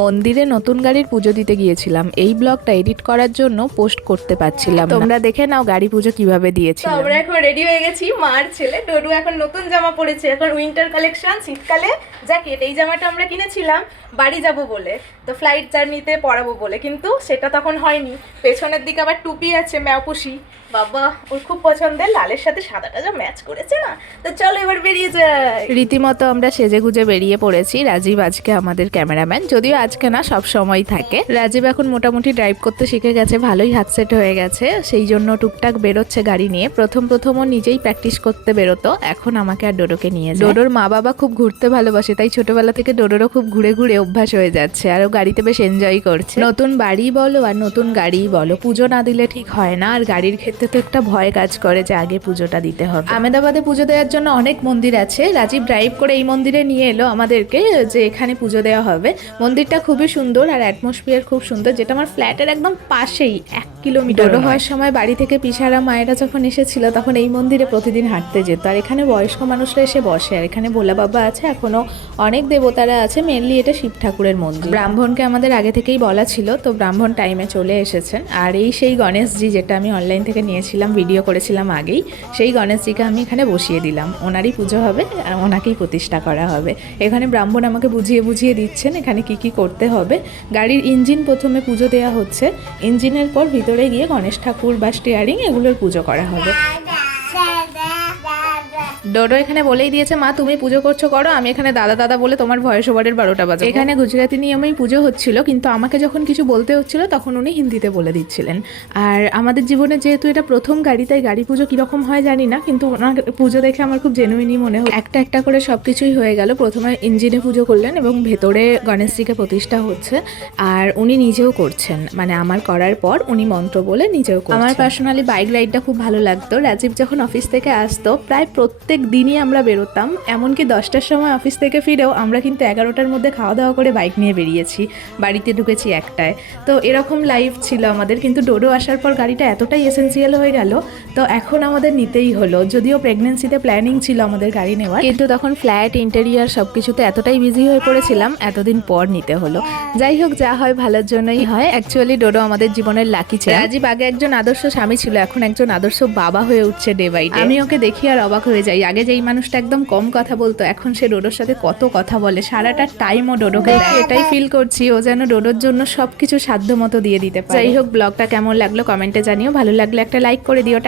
মন্দিরে নতুন গাড়ির পুজো দিতে গিয়েছিলাম। এই ব্লগটা এডিট করার জন্য পোস্ট করতে পারছিলাম না। তোমরা দেখে নাও গাড়ি পুজো কিভাবে দিয়েছি। তো আমরা এখন রেডি হয়ে গেছি। মার ছেলে ডোডু এখন নতুন জামা পরেছে, এখন উইন্টার কালেকশন, শীতকালে জ্যাকেট। এই জামাটা আমরা কিনেছিলাম বাড়ি যাব বলে, তো ফ্লাইট জার্নিতে পরাবো বলে, কিন্তু সেটা তখন হয়নি। পেছনের দিকে আবার টুপি আছে ম্যাওপুষি, বাবা ওর খুব পছন্দের, লালের সাথে সাদাটা যা ম্যাচ করেছে না। তো চলো এবার বেরিয়ে যাই। রীতিমতো আমরা সেজে গুজে বেরিয়ে পড়েছি। রাজীব আজকে আমাদের ক্যামেরাম্যান, যদিও আজকে না সব সময় থাকে। রাজীব এখন মোটামুটি ড্রাইভ করতে শিখে গেছে, ভালোই হাত সেট হয়ে গেছে, সেই জন্য টুকটাক বেরোচ্ছে গাড়ি নিয়ে। প্রথম ও নিজেই প্র্যাকটিস করতে বেরোতো, এখন আমাকে আর ডোডোকে নিয়ে যায়। ডোডোর মা বাবা খুব ঘুরতে ভালোবাসে, তাই ছোটবেলা থেকে ডোডোরও খুব ঘুরে ঘুরে অভ্যাস হয়ে যাচ্ছে, আর ও গাড়িতে বেশ এনজয় করছে। নতুন বাড়ি বলো আর নতুন গাড়ি বলো, পুজো না দিলে ঠিক হয় না। আর গাড়ির ক্ষেত্রে তো একটা ভয় কাজ করে যে আগে পুজোটা দিতে হবে। আহমেদাবাদে পুজো দেওয়ার জন্য অনেক মন্দির আছে। রাজীব ড্রাইভ করে এই মন্দিরে নিয়ে এলো আমাদেরকে, যে এখানে পুজো দেওয়া হবে। মন্দিরটা খুবই সুন্দর আর অ্যাটমসফিয়ার খুব সুন্দর, যেটা আমার ফ্ল্যাটের একদম পাশেই, 1 কিলোমিটার হওয়ার সময় বাড়ি থেকে পিসারা মায়েরা যখন এসেছিল তখন এই মন্দিরে প্রতিদিন হাঁটতে যেত। আর এখানে বয়স্ক মানুষরা এসে বসে, আর এখানে ভোলা বাবা আছে, এখনো অনেক দেবতারা আছে। মেনলি এটা শিব ঠাকুরের মন্দির। ব্রাহ্মণকে আমাদের আগে থেকেই বলা ছিল, তো ব্রাহ্মণ টাইমে চলে এসেছেন। আর এই সেই গণেশজি যেটা আমি অনলাইন থেকে নিয়েছিলাম, ভিডিও করেছিলাম আগেই, সেই গণেশজিকে আমি এখানে বসিয়ে দিলাম। ওনারই পুজো হবে আর ওনাকেই প্রতিষ্ঠা করা হবে। এখানে ব্রাহ্মণ আমাকে বুঝিয়ে দিচ্ছেন এখানে কি কি করতে হবে। গাড়ির ইঞ্জিন প্রথমে পুজো দেওয়া হচ্ছে, ইঞ্জিনের পর ভিতরে গিয়ে গণেশ ঠাকুর বা স্টিয়ারিং এগুলোর পুজো করা হবে। ডোডো এখানে বলেই দিয়েছে, মা তুমি পুজো করছো করো, আমি এখানে দাদা দাদা বলে তোমার ভয়েস ওভারের 12টা বাজে। এখানে গুজরাটি নিয়মেই পুজো হচ্ছিল, কিন্তু আমাকে যখন কিছু বলতে হচ্ছিল তখন উনি হিন্দিতে বলে দিচ্ছিলেন। আর আমাদের জীবনে যেহেতু এটা প্রথম গাড়ি, তাই গাড়ি পুজো কিরকম হয় জানি না, কিন্তু ওনার পুজো দেখে আমার খুব জেনুইনই মনে হয়। একটা একটা করে সবকিছুই হয়ে গেল। প্রথমে ইঞ্জিনে পুজো করলেন এবং ভেতরে গণেশজিকে প্রতিষ্ঠা হচ্ছে, আর উনি নিজেও করছেন, মানে আমার করার পর উনি মন্ত্র বলে নিজেও করছেন। আমার পার্সোনালি বাইক রাইডটা খুব ভালো লাগতো। রাজীব যখন অফিস থেকে আসতো প্রায় প্রত্যেক দিনই আমরা বেরোতাম, এমনকি 10টার সময় অফিস থেকে ফিরেও আমরা কিন্তু 11টার মধ্যে খাওয়া দাওয়া করে বাইক নিয়ে বেরিয়েছি, বাড়িতে ঢুকেছি 1টায়। তো এরকম লাইফ ছিল আমাদের। কিন্তু ডোডো আসার পর গাড়িটা এতটাই এসেন্সিয়াল হয়ে গেল, তো এখন আমাদের নিতেই হলো। যদিও প্রেগনেন্সিতে প্ল্যানিং ছিল আমাদের গাড়ি নেওয়ার, কিন্তু তখন ফ্ল্যাট ইন্টেরিয়ার সব কিছুতে এতটাই বিজি হয়ে পড়েছিলাম, এতদিন পর নিতে হলো। যাই হোক, যা হয় ভালোর জন্যই হয়। অ্যাকচুয়ালি ডোডো আমাদের জীবনের লাকি ছিল। রাজীব আগে একজন আদর্শ স্বামী ছিল, এখন একজন আদর্শ বাবা হয়ে উঠছে ডে বাই ডে। আমি ওকে দেখি আর অবাক হয়ে যাই। আগে যেই মানুষটা একদম কম কথা বলতো, এখন সে ডোডোর সাথে কত কথা বলে, সারাটা টাইমও ডোডোকে দেয়। এটাই ফিল করছি ও যেন ডোডোর জন্য সবকিছু সাধ্য মতো দিয়ে দিতে পারে। যাই হোক, ব্লগটা কেমন লাগলো কমেন্টে জানিও, ভালো লাগলে একটা লাইক করে দিও।